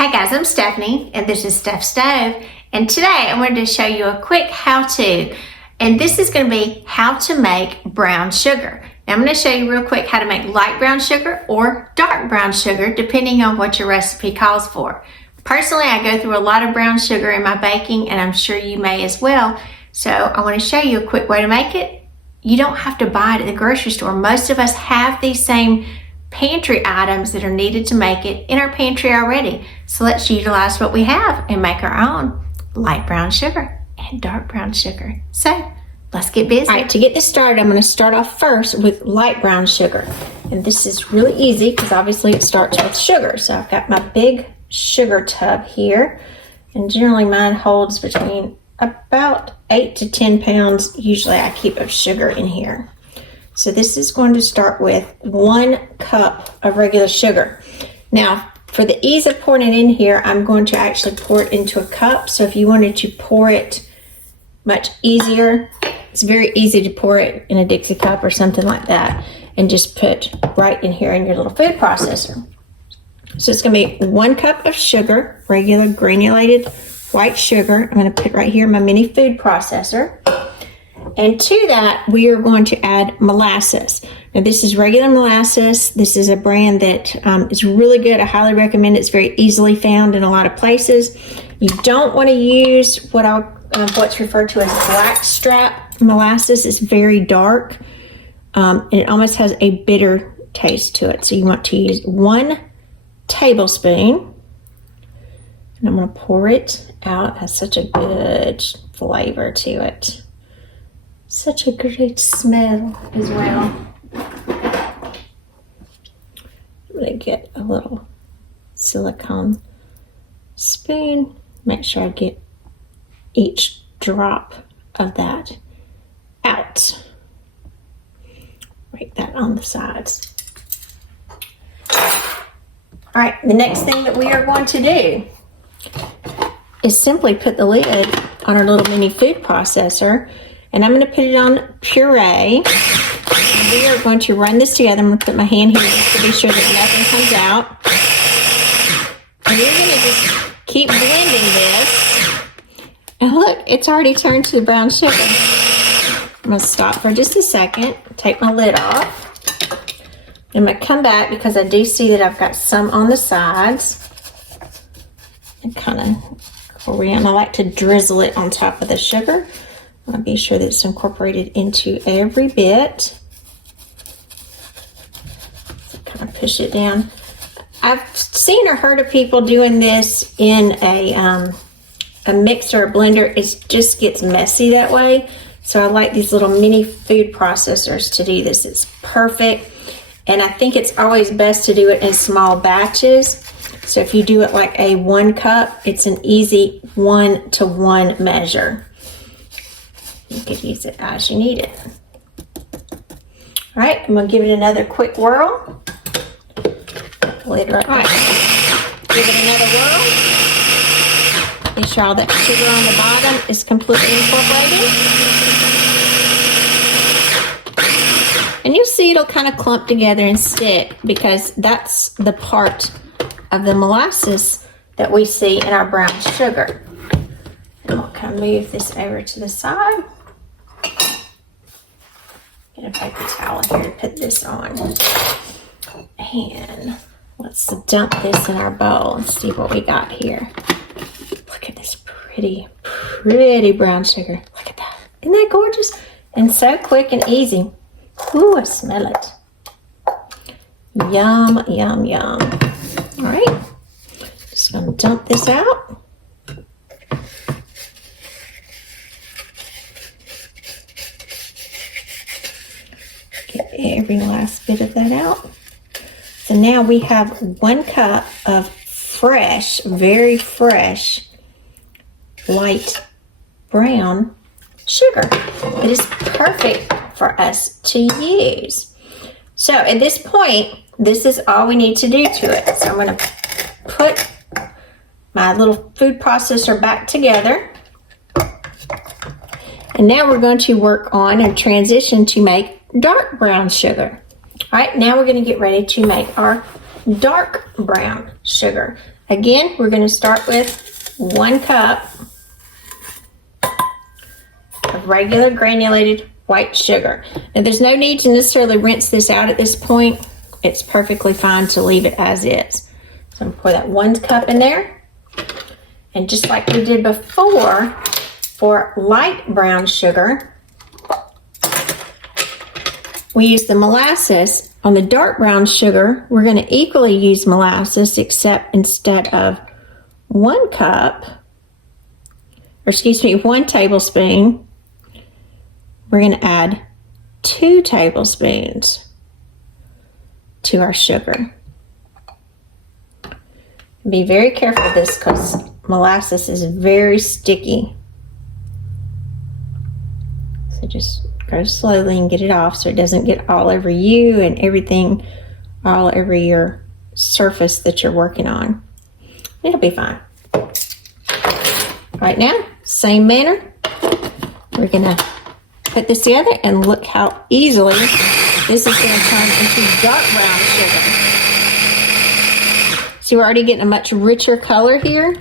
Hi guys, I'm Stephanie and this is Steph Stove, and today I wanted to show you a quick how-to, and this is going to be how to make brown sugar. Now I'm going to show you real quick how to make light brown sugar or dark brown sugar depending on what your recipe calls for. Personally, I go through a lot of brown sugar in my baking, and I'm sure you may as well, so I want to show you a quick way to make it. You don't have to buy it at the grocery store. Most of us have these same pantry items that are needed to make it in our pantry already. So let's utilize what we have and make our own light brown sugar and dark brown sugar. So let's get busy. All right, to get this started, I'm going to start off first with light brown sugar. And this is really easy because obviously it starts with sugar. So I've got my big sugar tub here, and generally mine holds between about 8 to 10 pounds. Usually I keep of sugar in here. So this is going to start with 1 cup of regular sugar. Now, for the ease of pouring it in here, I'm going to actually pour it into a cup. So if you wanted to pour it much easier, it's very easy to pour it in a Dixie cup or something like that and just put right in here in your little food processor. So it's going to be 1 cup of sugar, regular granulated white sugar. I'm going to put right here in my mini food processor. And to that, we are going to add molasses. Now, this is regular molasses. This is a brand that is really good. I highly recommend it. It's very easily found in a lot of places. You don't want to use what's referred to as black strap molasses. It's very dark, and it almost has a bitter taste to it. So you want to use 1 tablespoon, and I'm going to pour it out. It has such a good flavor to it. Such a great smell as well. I'm going to get a little silicone spoon. Make sure I get each drop of that out. Break that on the sides. All right, the next thing that we are going to do is simply put the lid on our little mini food processor. And I'm going to put it on puree. And we are going to run this together. I'm going to put my hand here just to be sure that nothing comes out. And you're going to just keep blending this. And look, it's already turned to brown sugar. I'm going to stop for just a second, take my lid off. I'm going to come back because I do see that I've got some on the sides. And kind of go around. I like to drizzle it on top of the sugar. I'll be sure that it's incorporated into every bit. So kind of push it down. I've seen or heard of people doing this in a mixer or blender. It just gets messy that way. So I like these little mini food processors to do this. It's perfect. And I think it's always best to do it in small batches. So if you do it like a 1 cup, it's an easy 1-to-1 measure. You could use it as you need it. All right, I'm going to give it another quick whirl. Lid right there. Give it another whirl. Make sure all that sugar on the bottom is completely incorporated. And you'll see it'll kind of clump together and stick because that's the part of the molasses that we see in our brown sugar. And I'll kind of move this over to the side. Get a paper towel here to put this on. And let's dump this in our bowl and see what we got here. Look at this pretty brown sugar. Look at that. Isn't that gorgeous? And so quick and easy. Ooh, I smell it. Yum, yum, yum. All right. Just gonna dump this out. Every last bit of that out. So now we have 1 cup of fresh, very fresh, light brown sugar. It is perfect for us to use. So at this point, this is all we need to do to it. So I'm going to put my little food processor back together. And now we're going to work on and transition to make dark brown sugar. All right, now we're going to get ready to make our dark brown sugar. Again, we're going to start with 1 cup of regular granulated white sugar. Now there's no need to necessarily rinse this out at this point. It's perfectly fine to leave it as is. So I'm going to pour that 1 cup in there. And just like we did before, for light brown sugar, we use the molasses. On the dark brown sugar, we're going to equally use molasses, except instead of 1 cup, or excuse me, 1 tablespoon, we're going to add 2 tablespoons to our sugar. Be very careful with this because molasses is very sticky. So just go slowly and get it off so it doesn't get all over you and everything all over your surface that you're working on. It'll be fine. Right now, same manner, we're gonna put this together and look how easily this is gonna turn into dark brown sugar. See, we're already getting a much richer color here.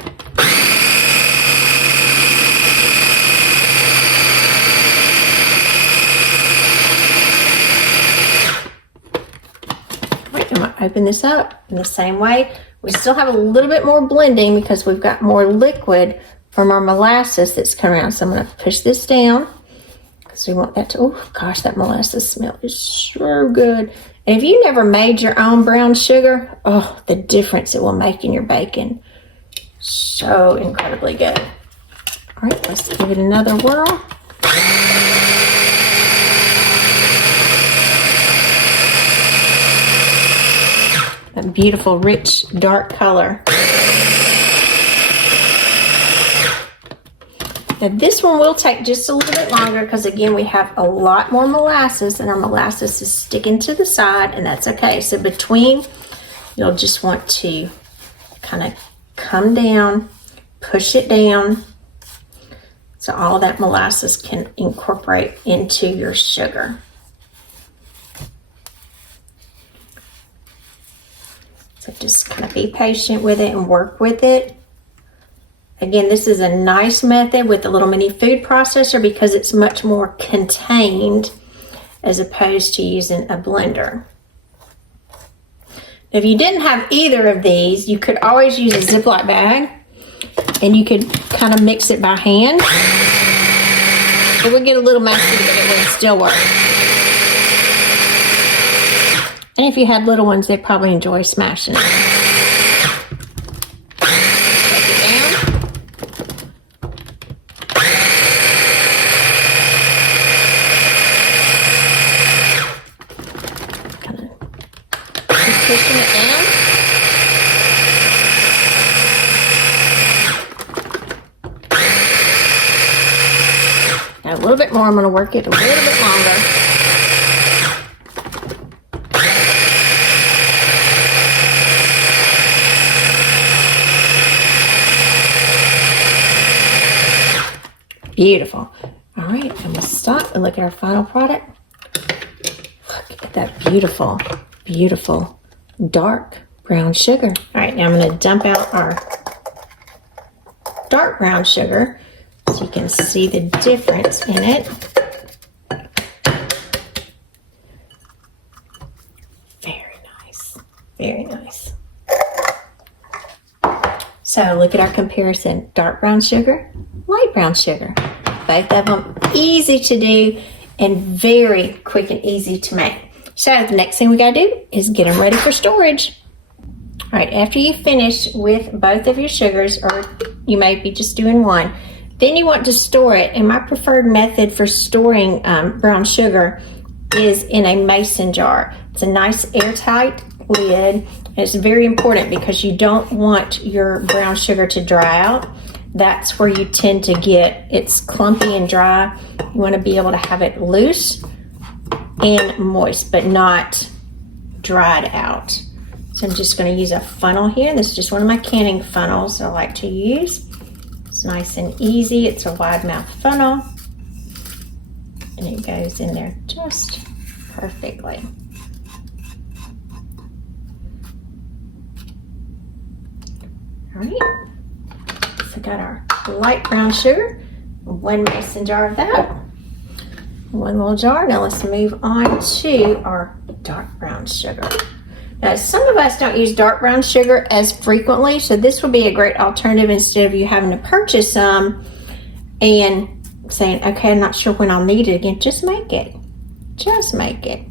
I'm going to open this up in the same way. We still have a little bit more blending because we've got more liquid from our molasses that's coming out. So I'm going to push this down because we want that to, oh gosh, that molasses smell is so good. And if you never made your own brown sugar, oh, the difference it will make in your bacon. So incredibly good. All right, let's give it another whirl. That beautiful, rich, dark color. Now this one will take just a little bit longer because again, we have a lot more molasses and our molasses is sticking to the side, and that's okay. So between, you'll just want to kind of come down, push it down so all that molasses can incorporate into your sugar. So just kind of be patient with it and work with it. Again, this is a nice method with a little mini food processor because it's much more contained as opposed to using a blender. If you didn't have either of these, you could always use a Ziploc bag and you could kind of mix it by hand. It would get a little messy, but it would still work. And if you had little ones, they'd probably enjoy smashing it. Pushing it down. Now a little bit more. I'm going to work it a little bit longer. Beautiful. All right, I'm going to stop and look at our final product. Look at that beautiful, beautiful dark brown sugar. All right, now I'm going to dump out our dark brown sugar so you can see the difference in it. Very nice, very nice. So look at our comparison. Dark brown sugar, light brown sugar. Both of them easy to do and very quick and easy to make. So the next thing we gotta do is get them ready for storage. All right, after you finish with both of your sugars, or you may be just doing one, then you want to store it. And my preferred method for storing brown sugar is in a mason jar. It's a nice airtight lid. It's very important because you don't want your brown sugar to dry out. That's where you tend to get it's clumpy and dry. You want to be able to have it loose and moist, but not dried out. So I'm just going to use a funnel here. This is just one of my canning funnels I like to use. It's nice and easy. It's a wide mouth funnel. And it goes in there just perfectly. All right. So got our light brown sugar, 1 mason jar of that. 1 little jar. Now let's move on to our dark brown sugar. Now some of us don't use dark brown sugar as frequently, so this would be a great alternative instead of you having to purchase some and saying, okay, I'm not sure when I'll need it again. Just make it. Just make it.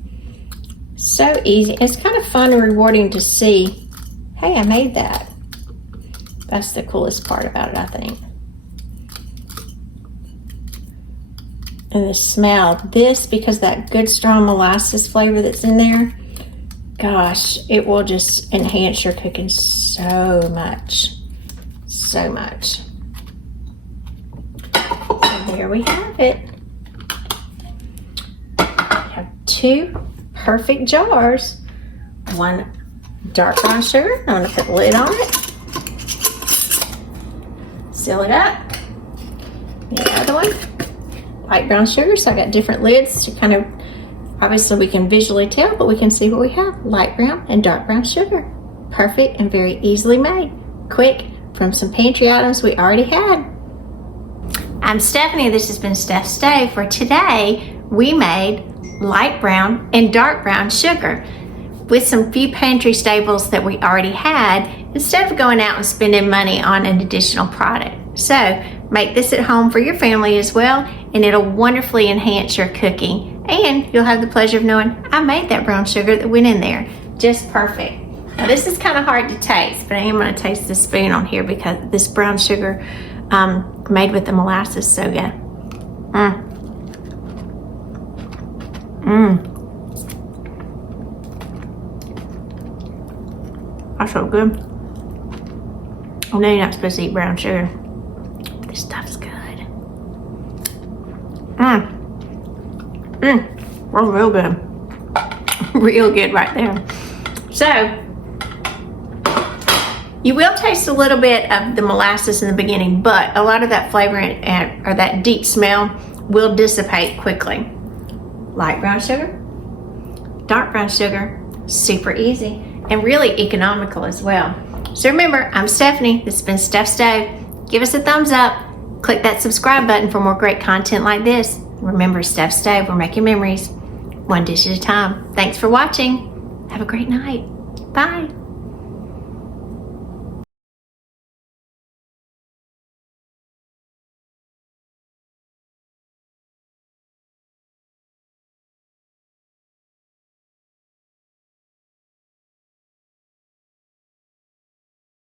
So easy. It's kind of fun and rewarding to see, hey, I made that. That's the coolest part about it, I think. And the smell, this, because that good strong molasses flavor that's in there, gosh, it will just enhance your cooking so much. So much. So there we have it. We have 2 perfect jars. 1 dark brown sugar. I'm going to put the lid on it. Seal it up. The other one, light brown sugar. So I got different lids to kind of, obviously we can visually tell, but we can see what we have. Light brown and dark brown sugar. Perfect and very easily made. Quick from some pantry items we already had. I'm Stephanie. This has been Steph's Stove. For today, we made light brown and dark brown sugar with some few pantry staples that we already had instead of going out and spending money on an additional product. So make this at home for your family as well, and it'll wonderfully enhance your cooking, and you'll have the pleasure of knowing I made that brown sugar that went in there. Just perfect. Now this is kind of hard to taste, but I am going to taste the spoon on here because this brown sugar made with the molasses, so good. That's so good. I know you're not supposed to eat brown sugar. This stuff's good. We're real good. Real good right there. So, you will taste a little bit of the molasses in the beginning, but a lot of that flavor or that deep smell will dissipate quickly. Light brown sugar, dark brown sugar, super easy and really economical as well. So remember, I'm Stephanie. This has been Steph's Stove. Give us a thumbs up. Click that subscribe button for more great content like this. Remember, Steph's Stove, we're making memories one dish at a time. Thanks for watching. Have a great night. Bye.